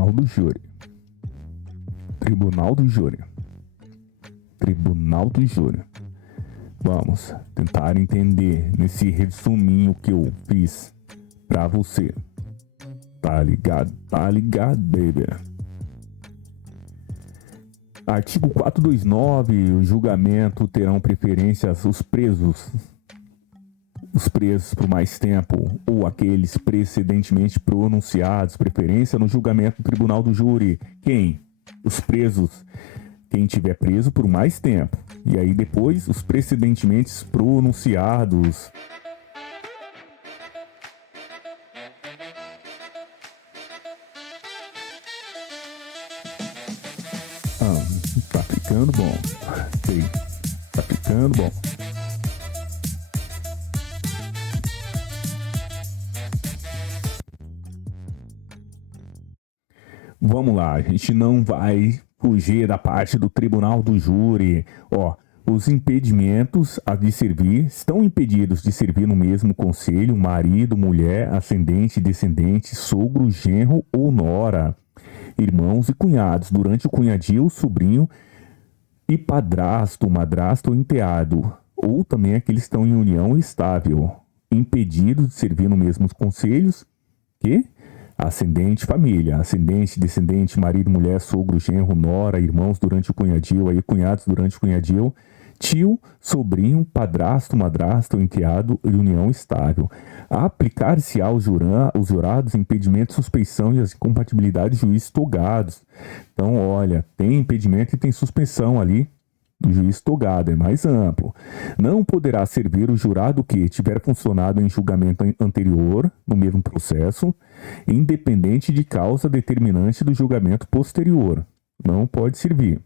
Tribunal do Júri. Tribunal do Júri. Tribunal do Júri. Vamos tentar entender nesse resuminho que eu fiz pra você. Tá ligado? Tá ligado, baby? Artigo 429, o julgamento terão preferências os presos por mais tempo ou aqueles precedentemente pronunciados, preferência no julgamento do Tribunal do Júri. Quem? Os presos. Quem tiver preso por mais tempo. E aí depois os precedentemente pronunciados. Tá ficando bom. Sei. Tá ficando bom. Vamos lá, a gente não vai fugir da parte do Tribunal do Júri. Os impedimentos a de servir estão impedidos de servir no mesmo conselho marido, mulher, ascendente, descendente, sogro, genro ou nora, irmãos e cunhados, durante o cunhadio, sobrinho e padrasto, madrasto ou enteado, ou também aqueles que estão em união estável, impedidos de servir no mesmos conselhos que ascendente, família, ascendente, descendente, marido, mulher, sogro, genro, nora, irmãos durante o cunhadio, aí cunhados durante o cunhadio, tio, sobrinho, padrasto, madrasto, enteado e união estável. Aplicar-se aos jurados impedimento, suspeição e as incompatibilidades de juízes togados. Então, olha, tem impedimento e tem suspensão ali do juiz togado, é mais amplo. Não poderá servir o jurado que tiver funcionado em julgamento anterior, no mesmo processo, independente de causa determinante do julgamento posterior. Não pode servir,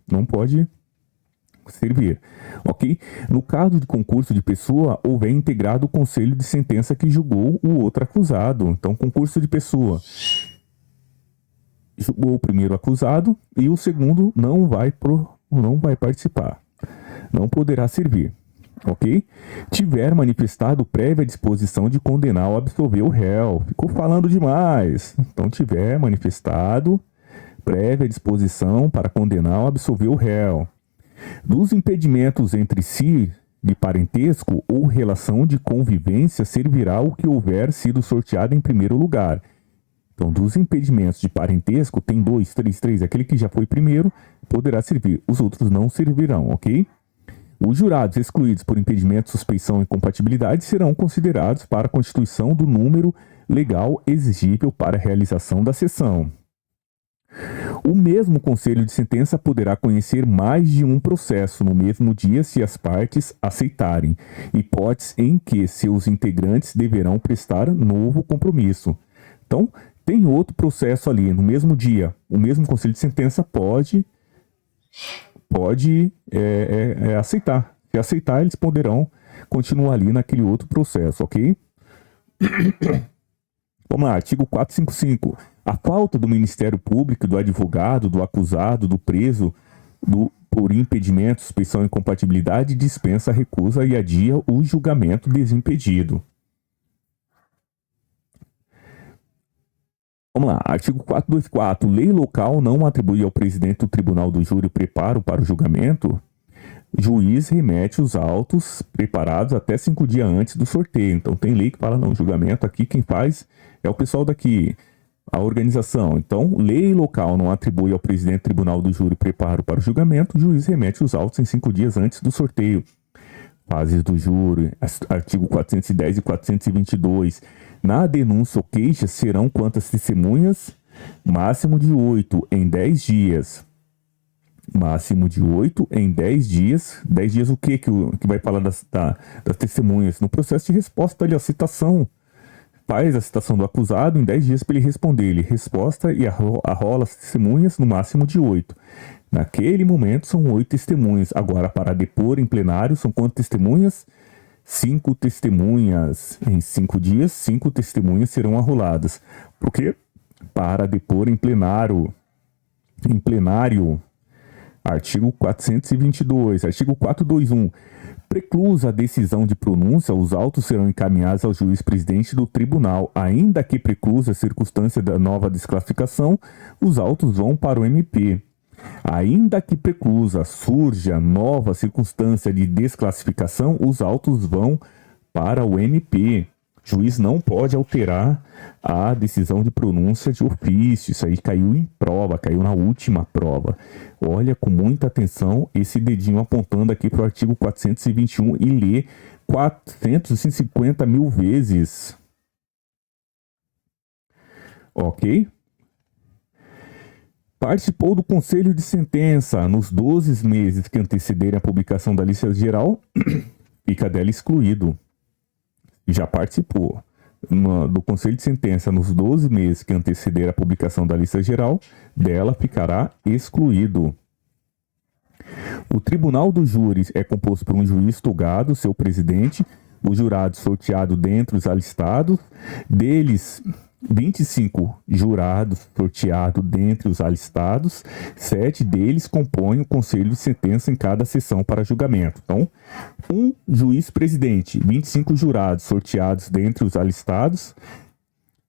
ok? No caso de concurso de pessoa, houver integrado o conselho de sentença que julgou o outro acusado. Então, concurso de pessoa julgou o primeiro acusado e o segundo não vai participar. Não poderá servir, ok? Tiver manifestado prévia disposição de condenar ou absolver o réu. Ficou falando demais. Então, tiver manifestado prévia disposição para condenar ou absolver o réu. Dos impedimentos entre si de parentesco ou relação de convivência servirá o que houver sido sorteado em primeiro lugar. Então, dos impedimentos de parentesco, tem 2, 3, aquele que já foi primeiro poderá servir, os outros não servirão, ok? Os jurados excluídos por impedimento, suspeição e incompatibilidade serão considerados para a constituição do número legal exigível para a realização da sessão. O mesmo conselho de sentença poderá conhecer mais de um processo no mesmo dia se as partes aceitarem, hipótese em que seus integrantes deverão prestar novo compromisso. Então, tem outro processo ali no mesmo dia. O mesmo conselho de sentença pode aceitar. Se aceitar, eles poderão continuar ali naquele outro processo, ok? Vamos lá, artigo 455. A falta do Ministério Público, do advogado, do acusado, do preso, por impedimento, suspeição e incompatibilidade, dispensa a recusa e adia o julgamento desimpedido. Vamos lá, artigo 424. Lei local não atribui ao presidente do Tribunal do Júri preparo para o julgamento. Juiz remete os autos preparados até 5 dias antes do sorteio. Então tem lei que fala, não, julgamento aqui quem faz é o pessoal daqui, a organização. Então, lei local não atribui ao presidente do Tribunal do Júri preparo para o julgamento. O juiz remete os autos em 5 dias antes do sorteio. Fases do júri, artigo 410 e 422. Na denúncia ou queixa serão quantas testemunhas? Máximo de 8 em 10 dias. Máximo de 8 em 10 dias. 10 dias o que vai falar das testemunhas? No processo de resposta ali, a citação. Faz a citação do acusado em 10 dias para ele responder. Ele resposta e arrola as testemunhas no máximo de 8. Naquele momento são 8 testemunhas. Agora, para depor em plenário, são quantas testemunhas? 5 testemunhas. Em 5 dias, 5 testemunhas serão arroladas. Por quê? Para depor em plenário. Em plenário. Artigo 422. Artigo 421. Preclusa a decisão de pronúncia, os autos serão encaminhados ao juiz presidente do tribunal. Ainda que preclusa a circunstância da nova desclassificação, os autos vão para o MP. Ainda que preclusa surja nova circunstância de desclassificação, os autos vão para o MP. O juiz não pode alterar a decisão de pronúncia de ofício. Isso aí caiu em prova, caiu na última prova. Olha com muita atenção esse dedinho apontando aqui para o artigo 421 e lê 450 mil vezes. Ok? Participou do conselho de sentença nos 12 meses que antecederem a publicação da lista geral, fica dela excluído. Já participou do conselho de sentença nos 12 meses que antecederem a publicação da lista geral, dela ficará excluído. O tribunal do júri é composto por um juiz togado, seu presidente, o jurado sorteado dentre os alistados, deles 25 jurados sorteados dentre os alistados, 7 deles compõem o conselho de sentença em cada sessão para julgamento. Então, um juiz presidente, 25 jurados sorteados dentre os alistados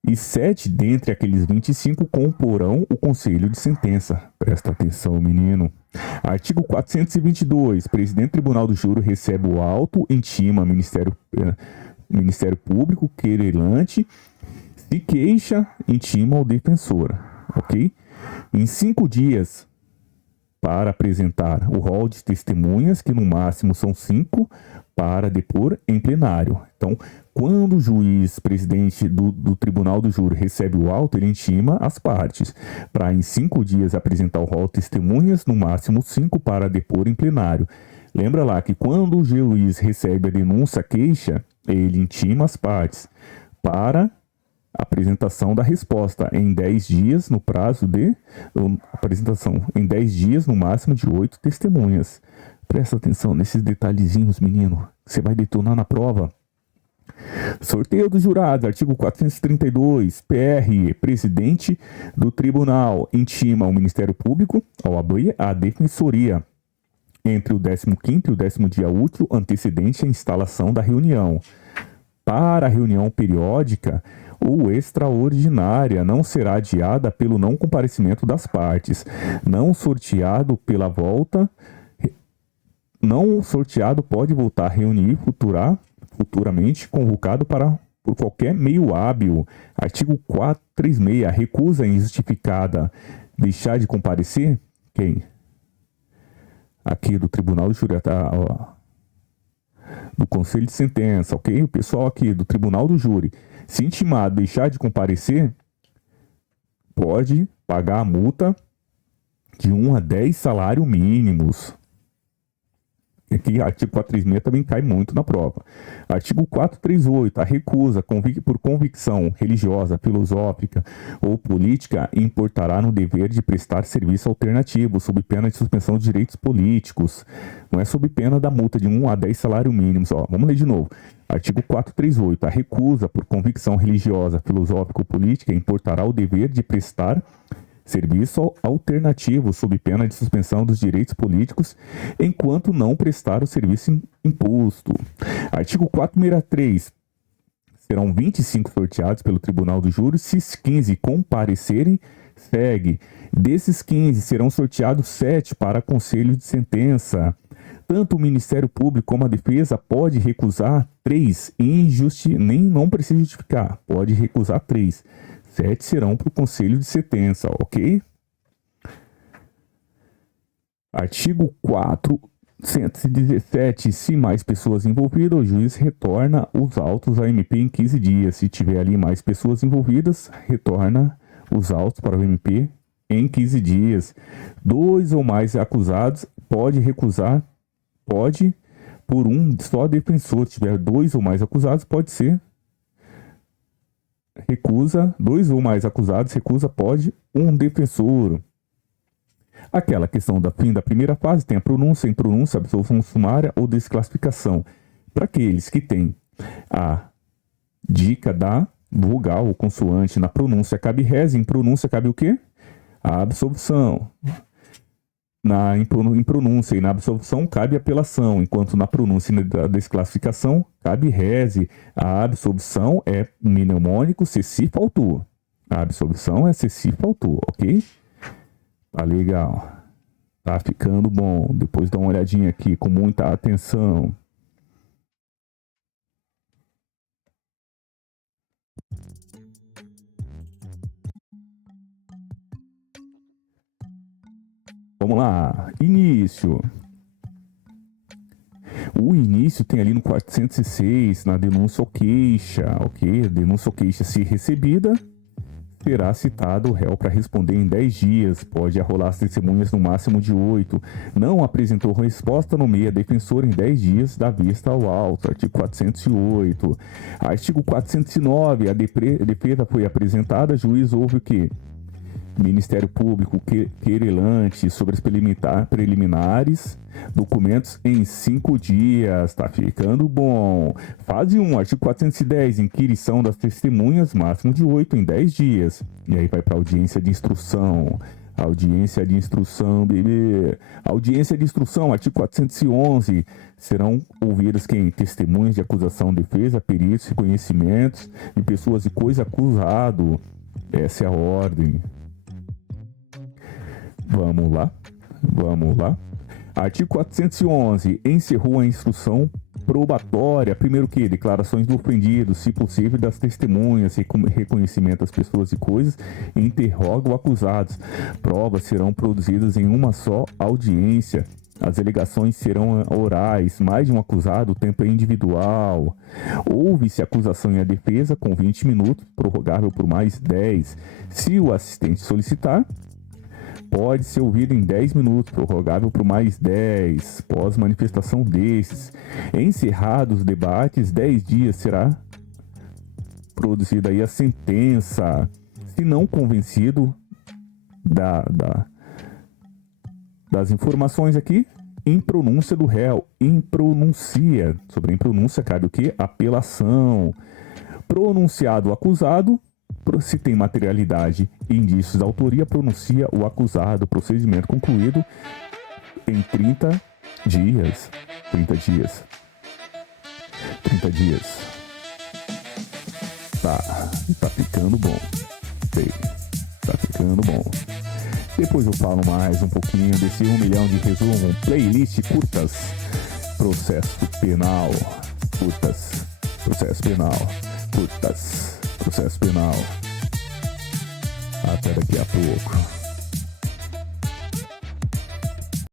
e 7 dentre aqueles 25 comporão o conselho de sentença. Presta atenção, menino. Artigo 422. Presidente do Tribunal do Júri recebe o auto, intima Ministério Público, querelante, se queixa, intima ao defensor, ok? Em 5 dias para apresentar o rol de testemunhas, que no máximo são 5, para depor em plenário. Então, quando o juiz presidente do Tribunal do Júri recebe o auto, ele intima as partes para em 5 dias apresentar o rol de testemunhas, no máximo 5 para depor em plenário. Lembra lá que quando o juiz recebe a denúncia, a queixa, ele intima as partes para apresentação da resposta em 10 dias, no prazo de apresentação em 10 dias, no máximo de 8 testemunhas. Presta atenção nesses detalhezinhos, menino. Você vai detonar na prova. Sorteio dos jurados, artigo 432, PR, presidente do tribunal intima ao Ministério Público, ao AB, a defensoria, entre o 15º e o 10º dia útil antecedente à instalação da reunião. Para a reunião periódica ou extraordinária, não será adiada pelo não comparecimento das partes. Não sorteado pela volta, não sorteado pode voltar a reunir futuramente convocado por qualquer meio hábil. Artigo 436. Recusa injustificada deixar de comparecer? Quem? Aqui do Tribunal de Júri, do Conselho de Sentença, ok? O pessoal aqui do Tribunal do Júri, se intimado deixar de comparecer, pode pagar a multa de 1 a 10 salários mínimos. Aqui, artigo 436 também cai muito na prova. Artigo 438. A recusa por convicção religiosa, filosófica ou política importará no dever de prestar serviço alternativo, sob pena de suspensão de direitos políticos. Não é sob pena da multa de 1 a 10 salários mínimos. Vamos ler de novo. Artigo 438. A recusa por convicção religiosa, filosófica ou política importará o dever de prestar serviço alternativo sob pena de suspensão dos direitos políticos enquanto não prestar o serviço imposto. Artigo 463. Serão 25 sorteados pelo Tribunal do Júri. Se 15 comparecerem, segue. Desses 15 serão sorteados 7 para conselho de sentença. Tanto o Ministério Público como a defesa pode recusar 3 nem não precisa justificar, pode recusar 3. 7 serão para o conselho de sentença, ok? Artigo 417. Se mais pessoas envolvidas, o juiz retorna os autos à MP em 15 dias. Se tiver ali mais pessoas envolvidas, retorna os autos para o MP em 15 dias. 2 ou mais acusados, pode recusar, pode por um só defensor. Se tiver 2 ou mais acusados, pode ser recusa, 2 ou mais acusados, recusa, pode um defensor. Aquela questão da fim da primeira fase tem a pronúncia, impronúncia, absolução sumária ou desclassificação. Para aqueles que têm a dica da vogal ou consoante na pronúncia cabe res, em pronúncia cabe o quê? A absolução. em pronúncia e na absolvição cabe apelação, enquanto na pronúncia e na desclassificação cabe reze. A absolvição é mnemônico se si faltou. A absolvição é se si faltou, ok? Tá legal. Tá ficando bom. Depois dá uma olhadinha aqui com muita atenção. Vamos lá. Início. O início tem ali no 406, na denúncia ou queixa, ok? Denúncia ou queixa, se recebida, será citado o réu para responder em 10 dias. Pode arrolar as testemunhas no máximo de 8. Não apresentou resposta, nomeia defensor em 10 dias da vista ao auto. Artigo 408. Artigo 409. A defesa foi apresentada. Juiz ouve o quê? Ministério Público querelante sobre as preliminares, documentos em 5 dias. Tá ficando bom. Fase 1, artigo 410, inquirição das testemunhas, máximo de 8 em 10 dias. E aí vai para audiência de instrução. Audiência de instrução, bebê. Audiência de instrução, artigo 411. Serão ouvidas quem? Testemunhas de acusação, defesa, peritos, reconhecimentos de pessoas e coisa acusado. Essa é a ordem. Vamos lá. Artigo 411. Encerrou a instrução probatória. Primeiro que? Declarações do ofendido, se possível, das testemunhas, reconhecimento das pessoas e coisas, interroga o acusado. Provas serão produzidas em uma só audiência. As alegações serão orais, mais de um acusado, o tempo é individual. Ouve-se acusação e a defesa com 20 minutos, prorrogável por mais 10. Se o assistente solicitar, pode ser ouvido em 10 minutos, prorrogável por mais 10, pós manifestação desses. Encerrados os debates, 10 dias será produzida aí a sentença. Se não convencido das informações aqui, impronúncia do réu. Sobre a impronúncia cabe o quê? Apelação. Pronunciado o acusado, se tem materialidade e indícios da autoria, pronuncia o acusado. Procedimento concluído em 30 dias. 30 dias. Tá ficando bom. Tá ficando bom. Depois eu falo mais um pouquinho desse 1 milhão de resumo. Playlist curtas. Processo penal. Processo penal. Até daqui a pouco.